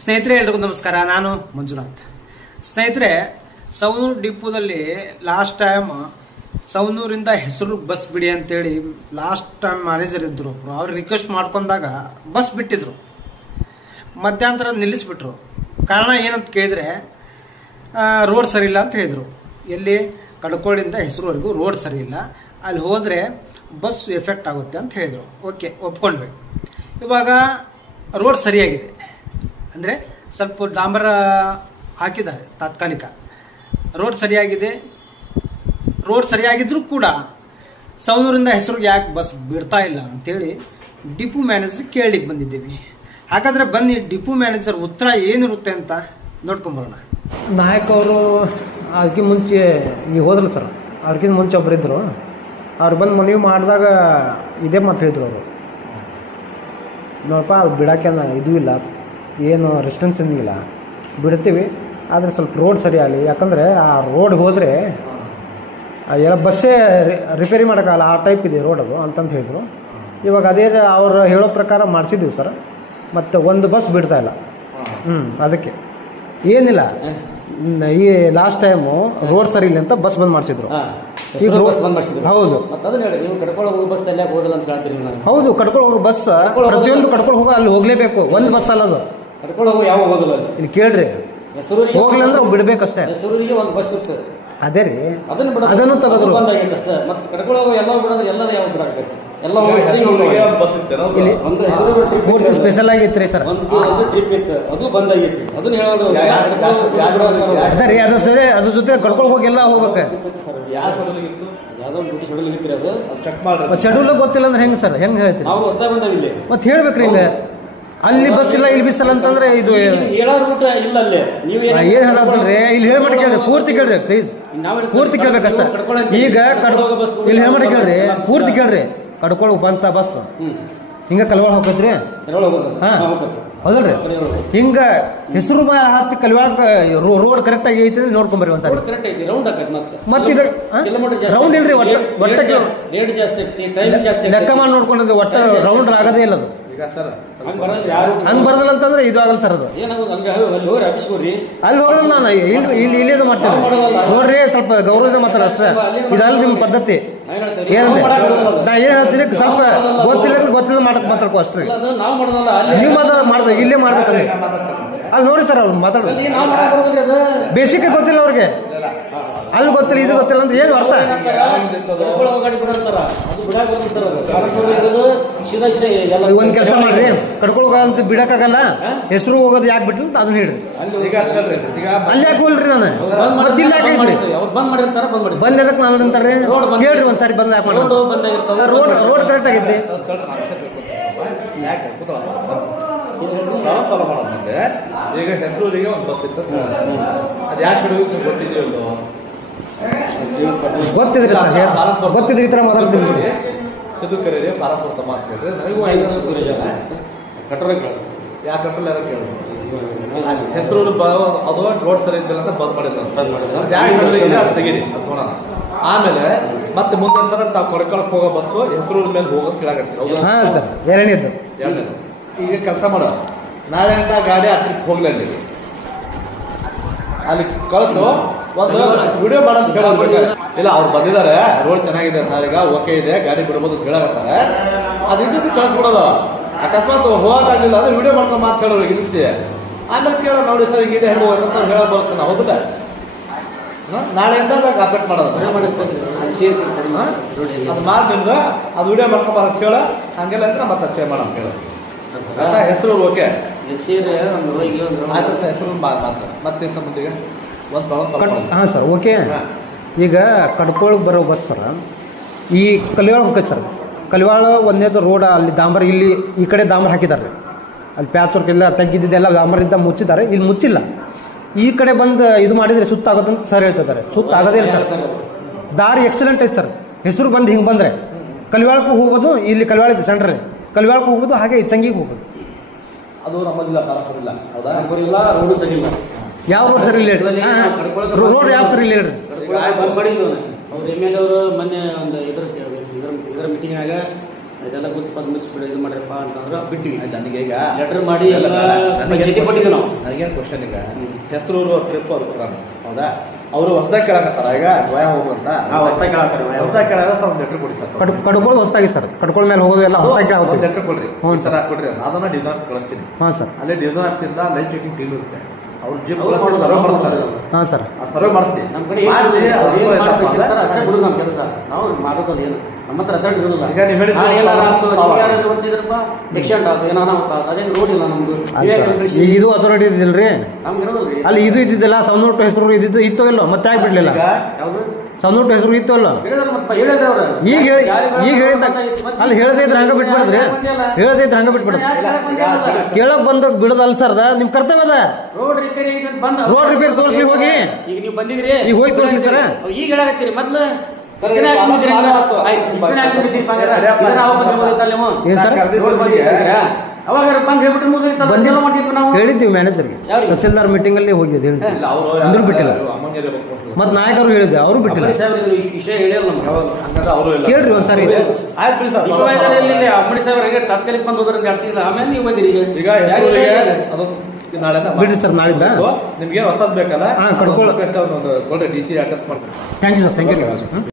ಸ್ನೇಹಿತರೆ ಎಲ್ರಿಗೂ ನಮಸ್ಕಾರ. ನಾನು ಮಂಜುನಾಥ್. ಸ್ನೇಹಿತರೆ, ಸವಣೂರು ಡಿಪೋದಲ್ಲಿ ಲಾಸ್ಟ್ ಟೈಮ್ ಸವಣೂರಿಂದ ಹೆಸರು ಬಸ್ ಬಿಡಿ ಅಂತೇಳಿ ಲಾಸ್ಟ್ ಟೈಮ್ ಮ್ಯಾನೇಜರ್ ಇದ್ದರು ಒಬ್ರು. ಅವ್ರು ರಿಕ್ವೆಸ್ಟ್ ಮಾಡ್ಕೊಂಡಾಗ ಬಸ್ ಬಿಟ್ಟಿದ್ರು, ಮಧ್ಯಾಂತರ ನಿಲ್ಲಿಸ್ಬಿಟ್ರು. ಕಾರಣ ಏನಂತ ಕೇಳಿದ್ರೆ ರೋಡ್ ಸರಿ ಇಲ್ಲ ಅಂತ ಹೇಳಿದರು. ಎಲ್ಲಿ ಕಡ್ಕೋಳಿಂದ ಹೆಸರುವರೆಗೂ ರೋಡ್ ಸರಿ ಇಲ್ಲ, ಅಲ್ಲಿ ಹೋದರೆ ಬಸ್ ಎಫೆಕ್ಟ್ ಆಗುತ್ತೆ ಅಂತ ಹೇಳಿದರು. ಓಕೆ, ಒಪ್ಕೊಂಡ್ವಿ. ಇವಾಗ ರೋಡ್ ಸರಿಯಾಗಿದೆ ಅಂದರೆ ಸ್ವಲ್ಪ ಡಾಂಬರ ಹಾಕಿದ್ದಾರೆ, ತಾತ್ಕಾಲಿಕ ರೋಡ್ ಸರಿಯಾಗಿದೆ. ರೋಡ್ ಸರಿಯಾಗಿದ್ರೂ ಕೂಡ ಸವಣೂರಿಂದ ಹೆಸರಿಗೆ ಯಾಕೆ ಬಸ್ ಬಿಡ್ತಾ ಇಲ್ಲ ಅಂತೇಳಿ ಡಿಪೋ ಮ್ಯಾನೇಜರ್ ಕೇಳಲಿಕ್ಕೆ ಬಂದಿದ್ದೀವಿ. ಹಾಗಾದರೆ ಬನ್ನಿ ಡಿಪೋ ಮ್ಯಾನೇಜರ್ ಉತ್ತರ ಏನಿರುತ್ತೆ ಅಂತ ನೋಡ್ಕೊಂಬರೋಣ. ನಾಯಕ್ ಅವರು ಅದಕ್ಕಿಂತ ಮುಂಚೆ ಈಗ ಹೋದ್ರಲ್ಲ ಸರ್, ಅವ್ರಿಗಿಂತ ಮುಂಚೆ ಒಬ್ಬರು ಇದ್ದರು. ಅವ್ರು ಬಂದು ಮನವಿ ಮಾಡಿದಾಗ ಇದೇ ಮಾತು ಹೇಳಿದ್ರು ಅವರು, ನೋಡಪ್ಪ ಅದು ಬಿಡೋಕೆ ಇದೂ ಇಲ್ಲ, ಏನು ರೆಸ್ಟೆನ್ಸ್ ಏನಿಲ್ಲ, ಬಿಡ್ತೀವಿ ಆದರೆ ಸ್ವಲ್ಪ ರೋಡ್ ಸರಿ ಆಗಲಿ. ಯಾಕಂದರೆ ಆ ರೋಡ್ ಹೋದರೆ ಎಲ್ಲ ಬಸ್ಸೇ ರಿಪೇರಿ ಮಾಡೋಕ್ಕಾಗಲ್ಲ, ಆ ಟೈಪ್ ಇದೆ ರೋಡ್ ಅದು ಅಂತಂತ ಹೇಳಿದರು. ಇವಾಗ ಅದೇ ಅವ್ರು ಹೇಳೋ ಪ್ರಕಾರ ಮಾಡಿಸಿದ್ದೀವಿ ಸರ್, ಮತ್ತು ಒಂದು ಬಸ್ ಬಿಡ್ತಾಯಿಲ್ಲ. ಅದಕ್ಕೆ ಏನಿಲ್ಲ, ಈ ಲಾಸ್ಟ್ ಟೈಮು ರೋಡ್ ಸರಿ ಇಲ್ಲ ಅಂತ ಬಸ್ ಬಂದ್ ಮಾಡಿಸಿದ್ರು. ಈಗ ಹೌದು ಹೌದು, ಕಡ್ಕೊಂಡು ಹೋಗೋ ಬಸ್ ಪ್ರತಿಯೊಂದು ಕಡ್ಕೊಂಡು ಹೋಗೋ ಅಲ್ಲಿ ಹೋಗ್ಲೇಬೇಕು. ಒಂದು ಬಸ್ ಅಲ್ಲ ಅದು, ಇಲ್ಲಿ ಕೇಳ್ರಿ, ಹೋಗ್ಲಿ ಅಂದ್ರೆ ಬಿಡ್ಬೇಕಷ್ಟೇ. ಅದೇ ರೀ, ಅದನ್ನು ತೆಗೆದ್ರು. ಸ್ಪೆಷಲ್ ಆಗಿತ್ತು ರೀ ಸರ್, ಅದೇ ರೀ, ಅದು ಸರಿ, ಅದ್ರ ಜೊತೆ ಕಡ್ಕೊಂಡು ಹೋಗಿ ಎಲ್ಲ ಹೋಗ್ಬೇಕು. ಶೆಡ್ಯೂಲ್ ಗೊತ್ತಿಲ್ಲ ಅಂದ್ರೆ ಹೆಂಗ್ ಸರ್, ಹೆಂಗ್ ಹೇಳ್ತೀರಿ? ಮತ್ತೆ ಹೇಳ್ಬೇಕ್ರಿ ಹಿಂಗ, ಅಲ್ಲಿ ಬಸ್ ಇಲ್ಲ ಇಲ್ಲಿ ಬಿಸ್ ಇಲ್ಲ ಅಂತಂದ್ರೆ ಇದು ಏನ್ ಹೇಳತ್ತೀರಿ? ಇಲ್ಲಿ ಹೇಳ್ಬಿಟ್ಟು ಕೇಳ್ರಿ, ಪೂರ್ತಿ ಕೇಳ್ರಿ ಪ್ಲೀಸ್, ಪೂರ್ತಿ ಕೇಳ್ಬೇಕಷ್ಟ. ಈಗ ಇಲ್ಲಿ ಹೇಳ್ಬಿಟ್ಟು ಕೇಳ್ರಿ, ಪೂರ್ತಿ ಕೇಳ್ರಿ. ಕಡ್ಕೊಳ್ ಬಂತ ಬಸ್ ಹಿಂಗ ಕಲ್ವಾಳ ಹೋಗತ್ರಿ, ಹಾ ಹೌದಲ್ರಿ? ಹಿಂಗ ಹೆಸರು ಹಾಸಿ ಕಲ್ವಾಳ ರೋಡ್ ಕರೆಕ್ಟ್ ಆಗಿ ಐತಿ ನೋಡ್ಕೊಂಬರ್ರಿ ಒಂದ್ಸರಿ. ಮತ್ತೆ ರೌಂಡ್ ಇಲ್ರಿ, ಒಟ್ಟ ಲೆಕ್ಕ ಮಾಡಿ ನೋಡ್ಕೊಂಡ್ರೆ ಒಟ್ಟ ರೌಂಡ್ ಆಗದೇ ಇಲ್ಲ ಅದು. ಹಂಗ್ ಬರದಲ್ಲ ಅಂತಂದ್ರೆ ಇದು ಆಗಲ್ಲ ಸರ್. ಅದು ಅಲ್ಲಿ ಹೋಗಲ್ಲ, ನಾನು ಇಲ್ಲಿ ಮಾಡ್ತೇನೆ ನೋಡ್ರಿ, ಸ್ವಲ್ಪ ಗೌರವದಿಂದ ಮಾತಾಡ ಅಷ್ಟೇ. ಇದಲ್ಲ ನಿಮ್ ಪದ್ಧತಿ. ಏನಂದ್ರೆ ನಾ ಏನ್ ಹೇಳ್ತೀನಿ, ಸ್ವಲ್ಪ ಗೊತ್ತಿಲ್ಲ ಮಾತಾಡ್ಕೋ ಅಷ್ಟೇ. ನೀವು ಮಾಡ್ದ ಇಲ್ಲೇ ಮಾಡ್ಬೇಕಂದ್ರೆ ಅಲ್ಲಿ ನೋಡಿ ಸರ್, ಅವ್ರು ಮಾತಾಡೋದು ಬೇಸಿಕ್ ಗೊತ್ತಿಲ್ಲ ಅವ್ರಿಗೆ, ಅಲ್ಲಿ ಗೊತ್ತಿಲ್ಲ ಇದು ಗೊತ್ತಿಲ್ಲ ಅಂತ ಏನು ಅರ್ಥ? ಒಂದ್ ಕೆಲಸ ಮಾಡ್ರಿ, ಕಡ್ಕೊಳಗ ಅಂತ ಬಿಡಕ್ಕಾಗಲ್ಲ, ಹೆಸರು ಹೋಗೋದು ಯಾಕೆ ಬಿಟ್ಲು ಅದನ್ನ ಹೇಳ್ರಿ. ಅಲ್ಲಿ ಯಾಕೆ ಹೋಲ್ರಿ, ನಾನು ಮತ್ತಿಲ್ಲ ಯಾಕೆ ಬಂದ್ ಎದಕ್ ನಾವು ಅಂತಾರ್ರಿ? ಕೇಳ್ರಿ ಒಂದ್ಸಾರಿ, ಬಂದ್ ಯಾಕೆ ರೋಡ್ ಕರೆಕ್ಟ್ ಆಗೈತಿ. ಈಗ ಹೆಸರೂರಿಗೆ ಒಂದು ಬಸ್ ಇತ್ತು, ಅದು ಯಾಕೆ ಗೊತ್ತಿದೆಯಲ್ಲೋ? ಗೊತ್ತಿದ್ರಿ ಸರ್, ಗೊತ್ತಿದ್ರಿ, ಈ ತರ ಮಾತಾಡ್ತೀನಿ. ಸದುಕರಿಗೆ ಪಾರಂಪರ್ತ ಮಾತು ಕೇಳಿದ್ರೆ ನನಗೂ ಕಟ್ಟಡ ಯಾವ ಕಟ್ಟಡ ಯಾರು ಕೇಳಿದ್ರು, ಹೆಸರು ಅದು ರೋಡ್ ಸರಿ ಇದ್ದಿಲ್ಲ ಅಂತ ಬಂದ್ ಮಾಡಿದ್ರು, ಅದು ತೆಗೀರಿ ಅದು ನೋಡೋಣ. ಆಮೇಲೆ ಮತ್ತೆ ಮುಂದಿನ ಸಲ ತಾವು ಕಡ್ಕೊಳಕ್ ಹೋಗೋ ಬಸ್ಸು ಹೆಸರು ಮೇಲೆ ಹೋಗೋದು ಕೆಳಗಟ್ಟಿ. ಹಾ ಸರ್, ಎರಡನೇದು. ಈಗ ಕೆಲಸ ಮಾಡೋ, ನಾವೇಂತ ಗಾಡಿ ಆ ಟ್ರಿಪ್ ಹೋಗ್ಲಿ, ಅಲ್ಲಿ ಕಳಿಸು ಒಂದು ವಿಡಿಯೋ ಮಾಡೋದು ಹೇಳೋದು. ಇಲ್ಲ ಅವ್ರು ಬಂದಿದ್ದಾರೆ, ರೋಡ್ ಚೆನ್ನಾಗಿದೆ ಸರ್, ಈಗ ಓಕೆ ಇದೆ, ಗಾಡಿ ಬಿಡ್ಬೋದು ಅಂತ ಹೇಳಕತ್ತಾರೆ, ಅದು ಇದ್ದು ಕಳಿಸ್ಬಿಡೋದು. ಅಕಸ್ಮಾತ್ ಹೋಗಕ್ಕಾಗಿಲ್ಲ ಅಂದ್ರೆ ವಿಡಿಯೋ ಮಾಡ್ಕೊಂಡು ಮಾತು ಕೇಳೋರು ಇಳಿಸಿ, ಆಮೇಲೆ ಕೇಳೋ ನೋಡಿ ಸರ್ ಈಗ ಇದೆ ಹೇಳ್ಬೋದಂತ ಹೇಳಬಹುದು. ನಾವು ಹೌದಲ್ಲ, ನಾಳೆಯಿಂದ ಅಪ್ಡೇಟ್ ಮಾಡೋದು ಅದು ಮಾಡ್ಬಿಂದು ಅದು ವಿಡಿಯೋ ಮಾಡ್ಕೊಂಡು ಬರೋದು ಕೇಳ, ಹಂಗೆಲ್ಲ ಅಂದ್ರೆ ಮತ್ತೆ ಶೇರ್ ಮಾಡೋದು ಕೇಳೋದು. ಹೆಸರು ಓಕೆ, ಆಯ್ತು ಹೆಸರು ಮತ್ತೆ ಮುಂದಿಗೆ ಹಾಂ ಸರ್, ಓಕೆ. ಈಗ ಕಡ್ಕೊಳಗೆ ಬರೋ ಬಸ್ ಸರ್, ಈ ಕಲಿವಾಳ ಹೋಗ್ತೈತೆ ಸರ್. ಕಲಿವಾಳ ಒಂದೇದು ರೋಡ್, ಅಲ್ಲಿ ಡಾಂಬರ್, ಇಲ್ಲಿ ಈ ಕಡೆ ಡಾಂಬರ್ ಹಾಕಿದ್ದಾರೆ, ಅಲ್ಲಿ ಪ್ಯಾಚ್ ವರ್ಕ್ ಎಲ್ಲ ತೆಗಿದ್ದಿದ್ದೆಲ್ಲ ಡಾಂಬರಿಂದ ಮುಚ್ಚಿದ್ದಾರೆ, ಇಲ್ಲಿ ಮುಚ್ಚಿಲ್ಲ. ಈ ಕಡೆ ಬಂದು ಇದು ಮಾಡಿದರೆ ಸುತ್ತಾಗುತ್ತೆ ಅಂತ ಸರ್ ಹೇಳ್ತಿದ್ದಾರೆ. ಸುತ್ತ ಆಗೋದೇ ಇಲ್ಲ ಸರ್, ದಾರಿ ಎಕ್ಸಲೆಂಟ್ ಐತೆ ಸರ್. ಹೆಸರು ಬಂದು ಹಿಂಗೆ ಬಂದರೆ ಕಲಿವಾಳಕ್ಕೂ ಹೋಗ್ಬೋದು, ಇಲ್ಲಿ ಕಲಿವಾಳ ಸೆಂಟ್ರಲ್ಲಿ ಕಲಿವಾಳಕ್ಕೂ ಹೋಗ್ಬೋದು, ಹಾಗೆ ಇಚ್ಚಂಗಿಗೆ ಹೋಗ್ಬೋದು. ಅದು ನಮ್ಮದಿಲ್ಲ, ಇಲ್ಲ ಹೌದಾ? ರೋಡು ಸರಿ ಇಲ್ಲ. ಯಾವ ರೋಡ್ ಸರಿ ಇಲ್ಲ? ರೋಡ್ ಯಾವ ಸರಿ ಇಲ್ಲ ಹೇಳ್ರಿ? ಅವ್ರು ಎಮ್ ಎಲ್ ಅವರು ಮೊನ್ನೆ ಒಂದು ಇದರ ಮೀಟಿಂಗ್ನಾಗ ಇದೆಲ್ಲ ಗೊತ್ತು ಮುಚ್ಚಿಬಿಡಿ ಇದು ಮಾಡ್ರಪ್ಪ ಅಂತಂದ್ರೆ ಬಿಟ್ಟಿವಿ. ನನಗೆ ಈಗ ಲೆಟರ್ ಮಾಡಿ ಎಲ್ಲ ಜೊತೆ ಕೊಟ್ಟಿದ್ವಿ ನಾವು. ನನಗೇನು ಕ್ವಶನ್ ಈಗ ಹೆಸರೂರು ಟ್ರಿಪ್ ಅವ್ರು ಕೊಟ್ಟಾರ ಹೌದಾ, ಅವರು ಹೊಸದಾಗಿ ಕೇಳಕತ್ತಾರ ಈಗ ಗೋಯಾ ಹೋಗುವಂತ ಹೊಸದಾಗಿ ಕೇಳಾಕ್ತಾರೆ. ಹೊಸದಾಗಿ ಕೇಳಾಗ ಒಂದು ಲೆಟರ್ ಕೊಡಿ ಸರ್. ಕಡ್ಕೊಳ್ಳಿ ಹೊಸದಾಗಿ ಸರ್, ಕಡ್ಕೊಳ್ಳ ಮೇಲೆ ಹೋಗೋದು ಎಲ್ಲ ಹೊಸದಾಗಿ ಒಂದು ಲೆಟರ್ ಕೊಡ್ರಿ. ಹ್ಞೂ ಸರ್ ಕೊಡ್ರಿ, ಅದನ್ನ ಡಿಸೈನರ್ಸ್ ಕಳಿಸ್ತೀನಿ. ಹಾಂ ಸರ್. ಅಲ್ಲೇ ಡಿಸೈನರ್ಸ್ ಇಂದ ಲೈಫ್ ಚೆಕಿಂಗ್ ಟೀಮ್ ಇರುತ್ತೆ, ಅವ್ರು ಜಿಪ್ ಸರ್ವೆ ಮಾಡಿಸ್ತಾರೆ. ಹಾಂ ಸರ್, ಸರ್ವೆ ಮಾಡ್ತೀವಿ. ನಮ್ಮ ಕಡೆ ಅಷ್ಟೇ ಬಿಡುದು ನಮ್ಮ ಕೆಲಸ. ನಾವು ಮಾಡೋದು ಏನು ನಮ್ಮ ಹತ್ರ ಅದಾಡ್ ಇರೋದಿಲ್ಲ. ಈಗ ನೀವು ಹೇಳಿ ಎಕ್ಸಿಡೆಂಟ್ ಆಯ್ತು, ಏನೋ ಅನಾಹುತ ಆಯ್ತು, ಅದೇ ರೋಡ್ ಇಲ್ಲ ನಮ್ದು. ಇದು ಅಥಾರಿಟಿ ಇದಿಲ್ರಿ ನಮ್ಗೆ ಇರೋದಿಲ್ಲ. ಅಲ್ಲಿ ಇದು ಇದ್ದಿದ್ದಿಲ್ಲ, ಸೌನೂಟ್ ಹೆಸರು ಇದ್ದಿದ್ದು ಇತ್ತು ಇಲ್ಲೋ, ಮತ್ತೆ ಯಾಕೆ ಬಿಡ್ಲಿಲ್ಲ? ಯಾವುದು ಸೌನೂಟ್ ಹೆಸರು ಇತ್ತು ಅಲ್ಲ, ಈಗ ಹೇಳಿದ ಅಲ್ಲಿ ಹೇಳದೇ ಇದ್ರೆ ಹಂಗ ಬಿಟ್ಬಿಡದ್ರಿ, ಹೇಳದೇ ಇದ್ರೆ ಹಂಗ ಬಿಟ್ಬಿಡದ್. ಕೇಳಕ್ ಬಂದ ಬಿಡದಲ್ಲ ಸರ್, ನಿಮ್ ಕರ್ತವ್ಯ ಅದ. ರೋಡ್ ರಿಪೇರಿ ರೋಡ್ ರಿಪೇರಿ ತೋರಿಸ್ಲಿ ಹೋಗಿ, ಈಗ ನೀವು ಬಂದಿದ್ರಿ, ಈಗ ಹೋಗಿ ತೋರಿಸ್ಲಿ ಸರ್. ಈಗ ಹೇಳಕತ್ತೀರಿ ಮೊದ್ಲು ಹೇಳಿದ್ದೀವಿ ಮ್ಯಾನೇಜರ್ಗೆ, ತಹಸೀಲ್ದಾರ್ ಮೀಟಿಂಗ್ ಅಲ್ಲಿ ಹೋಗಿದ್ದು ಹೇಳಿದ್ವಿ, ಅಂದ್ರೂ ಬಿಟ್ಟಿಲ್ಲ. ಮತ್ ನಾಯಕರು ಹೇಳಿದ್ವಿ, ಅವರು ಬಿಟ್ಟಿಲ್ಲ. ವಿಷಯ ಹೇಳಿಲ್ಲ ಕೇಳ್ರಿ ಒಂದ್ಸರಿ. ಅಮ್ಮಡಿ ಸಾಹೇಬ್ರ ಹೇಗೆ ತಾತ್ಕಾಲಿಕ ಬಂದು ಹೋದ್ರಂತ ಹೇಳ್ತಿಲ್ಲ, ಆಮೇಲೆ ನೀವು ಬಂದಿರಿ. ಬಿಡ್ರಿ ಸರ್, ನಾಳಿದ್ದ ನಿಮ್ಗೆ ಹೊಸದ್ ಬೇಕಲ್ಲ, ಕಡ್ಕೊಳ್ಳ ಕೊಡ್ರಿ ಡಿ ಸಿ ಅಡ್ರೆಸ್ ಮಾಡ್ತೀನಿ. Thank you sir, thank you.